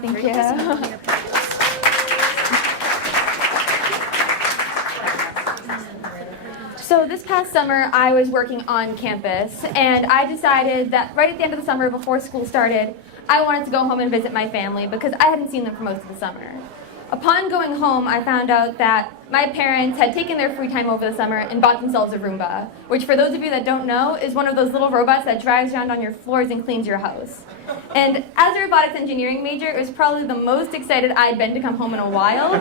Thank you. So this past summer, I was working on campus, and I decided that right at the end of the summer, before school started, I wanted to go home and visit my family because I hadn't seen them for most of the summer. Upon going home, I found out that my parents had taken their free time over the summer and bought themselves a Roomba, which for those of you that don't know, is one of those little robots that drives around on your floors and cleans your house. And as a robotics engineering major, it was probably the most excited I'd been to come home in a while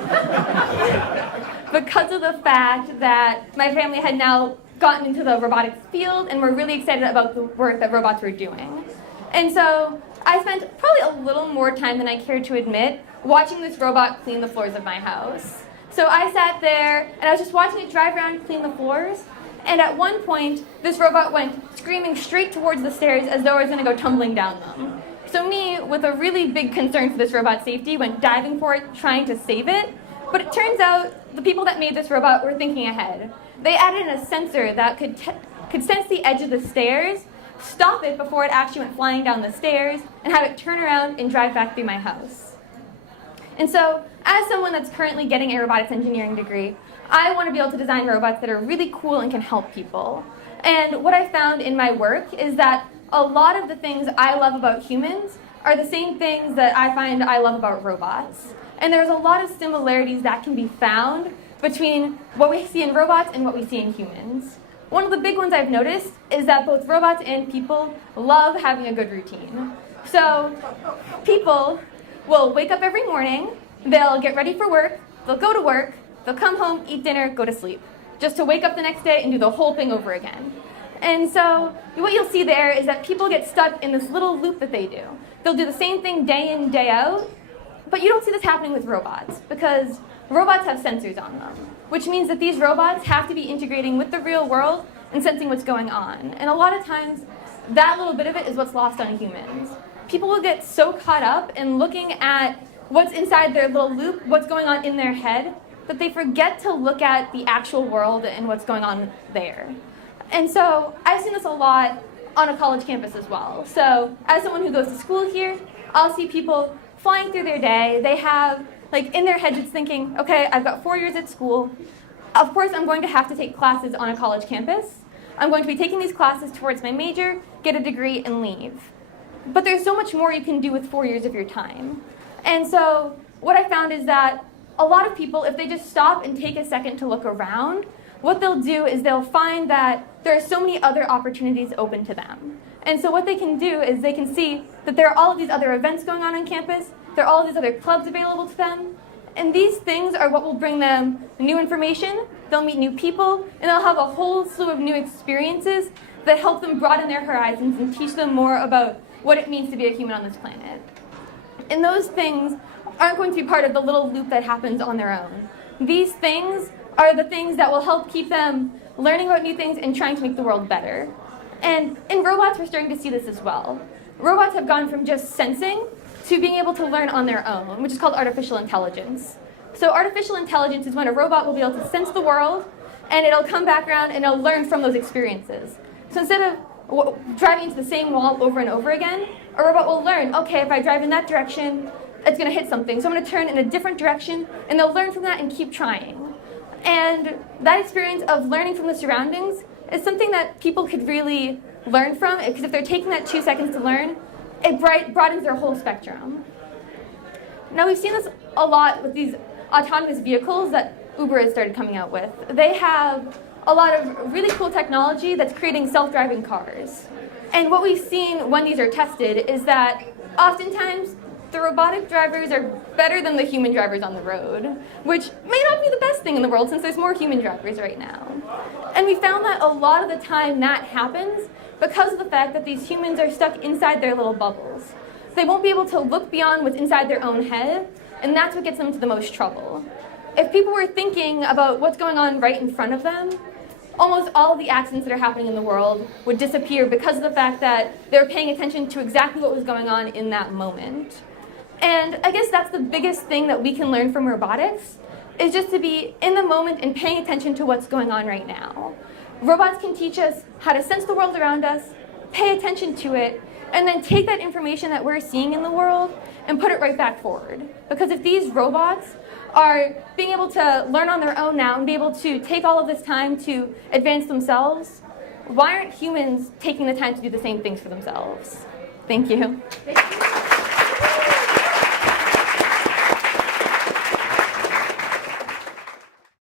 because of the fact that my family had now gotten into the robotics field and were really excited about the work that robots were doing. And so I spent probably a little more time than I cared to admit watching this robot clean the floors of my house. So I sat there and I was just watching it drive around and clean the floors. And at one point, this robot went screaming straight towards the stairs as though I was going to go tumbling down them. So me, with a really big concern for this robot's safety, went diving for it, trying to save it. But it turns out the people that made this robot were thinking ahead. They added in a sensor that could sense the edge of the stairs, stop it before it actually went flying down the stairs, and have it turn around and drive back through my house. And so, as someone that's currently getting a robotics engineering degree, I want to be able to design robots that are really cool and can help people. And what I found in my work is that a lot of the things I love about humans are the same things that I find I love about robots. And there's a lot of similarities that can be found between what we see in robots and what we see in humans. One of the big ones I've noticed is that both robots and people love having a good routine. So people will wake up every morning, they'll get ready for work, they'll go to work, they'll come home, eat dinner, go to sleep, just to wake up the next day and do the whole thing over again. And so what you'll see there is that people get stuck in this little loop that they do. They'll do the same thing day in, day out, but you don't see this happening with robots because robots have sensors on them, which means that these robots have to be integrating with the real world and sensing what's going on. And a lot of times, that little bit of it is what's lost on humans. People will get so caught up in looking at what's inside their little loop, what's going on in their head, that they forget to look at the actual world and what's going on there. And so I've seen this a lot on a college campus as well. So as someone who goes to school here, I'll see people flying through their day. They have, like, in their heads it's thinking, okay, I've got 4 years at school. Of course I'm going to have to take classes on a college campus. I'm going to be taking these classes towards my major, get a degree, and leave. But there's so much more you can do with 4 years of your time. And so what I found is that a lot of people, if they just stop and take a second to look around, what they'll do is they'll find that there are so many other opportunities open to them. And so what they can do is they can see that there are all of these other events going on campus, there are all of these other clubs available to them, and these things are what will bring them new information, they'll meet new people, and they'll have a whole slew of new experiences that help them broaden their horizons and teach them more about what it means to be a human on this planet. And those things aren't going to be part of the little loop that happens on their own. These things are the things that will help keep them learning about new things and trying to make the world better. And in robots, we're starting to see this as well. Robots have gone from just sensing to being able to learn on their own, which is called artificial intelligence. So artificial intelligence is when a robot will be able to sense the world, and it'll come back around and it'll learn from those experiences. So instead of driving into the same wall over and over again, a robot will learn, okay, if I drive in that direction, it's going to hit something. So I'm going to turn in a different direction, and they'll learn from that and keep trying. And that experience of learning from the surroundings is something that people could really learn from, because if they're taking that 2 seconds to learn, it broadens their whole spectrum. Now we've seen this a lot with these autonomous vehicles that Uber has started coming out with. They have a lot of really cool technology that's creating self-driving cars. And what we've seen when these are tested is that oftentimes the robotic drivers are better than the human drivers on the road, which may not be the best thing in the world since there's more human drivers right now. And we found that a lot of the time that happens because of the fact that these humans are stuck inside their little bubbles. They won't be able to look beyond what's inside their own head, and that's what gets them into the most trouble. If people were thinking about what's going on right in front of them, almost all of the accidents that are happening in the world would disappear because of the fact that they're paying attention to exactly what was going on in that moment. And I guess that's the biggest thing that we can learn from robotics, is just to be in the moment and paying attention to what's going on right now. Robots can teach us how to sense the world around us, pay attention to it, and then take that information that we're seeing in the world and put it right back forward. Because if these robots are being able to learn on their own now and be able to take all of this time to advance themselves, why aren't humans taking the time to do the same things for themselves? Thank you.